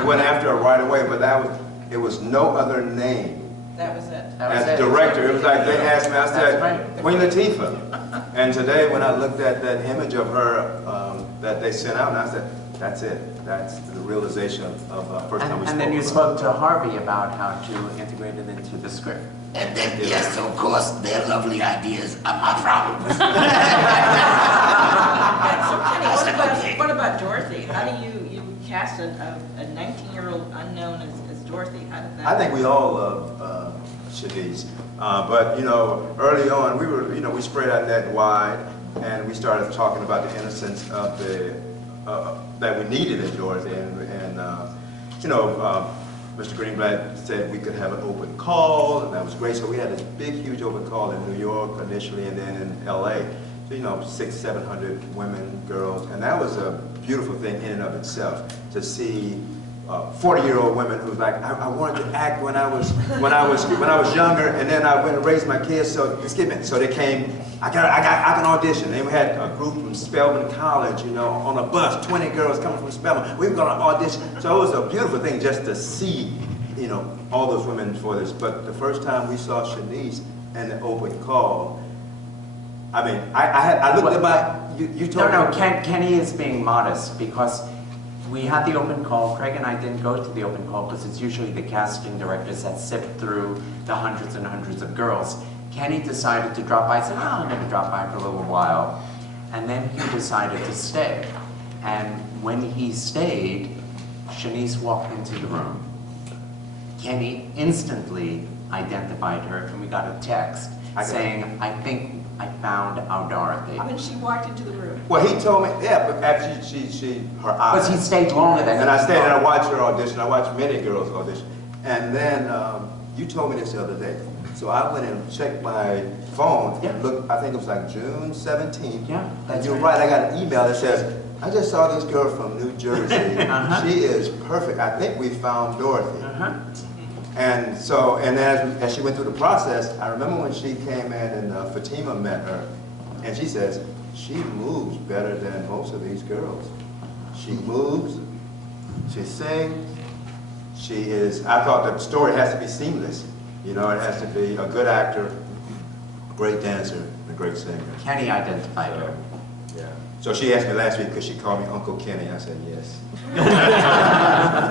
we went after her right away, but it was no other name. That was it. As director, it was like they asked me, I said, Queen Latifah. And today when I looked at that image of her that they sent out, and I said, that's it. That's the realization of first time we spoke. And then you spoke to Harvey about how to integrate it into the script. And then, yes, of course, their lovely ideas are my problems. So, Kenny, what about Dorothy? How do you cast a 19-year-old unknown as Dorothy? How did that? I think we all love Shanice, but you know, early on we spread our net wide, and we started talking about the innocence of that we needed in Dorothy, and Mr. Greenblatt said we could have an open call, and that was great. So we had this big, huge open call in New York initially, and then in LA. So, 600, 700 women, girls, and that was a beautiful thing in and of itself to see 40-year-old women who's like, I wanted to act when I was younger, and then I went and raised my kids. So excuse me. So they came. I can audition. And we had a group from Spelman College, on a bus, 20 girls coming from Spelman. We were going to audition. So it was a beautiful thing just to see, all those women for this. But the first time we saw Shanice and the open call, I mean, I looked at you told me. No, Kenny is being modest because we had the open call. Craig and I didn't go to the open call because it's usually the casting directors that sift through the hundreds and hundreds of girls. Kenny decided to drop by. I said, I'm going to drop by for a little while. And then he decided to stay. And when he stayed, Shanice walked into the room. Kenny instantly identified her, and we got a text saying, I think I found our Dorothy. When she walked into the room. Well, he told me, yeah, but after her eyes. Because he stayed longer than And I stayed and I watched her audition. I watched many girls audition. And then you told me this the other day. So I went and checked my phone and looked, I think it was like June 17th. Yeah, and you're right, I got an email that says, I just saw this girl from New Jersey. She is perfect. I think we found Dorothy. And so, and then as she went through the process, I remember when she came in and Fatima met her, and she says, she moves better than most of these girls. She moves, she sings, she is, I thought the story has to be seamless. It has to be a good actor, a great dancer, and a great singer. Kenny identified her. Yeah. So she asked me last week because she called me Uncle Kenny. I said yes.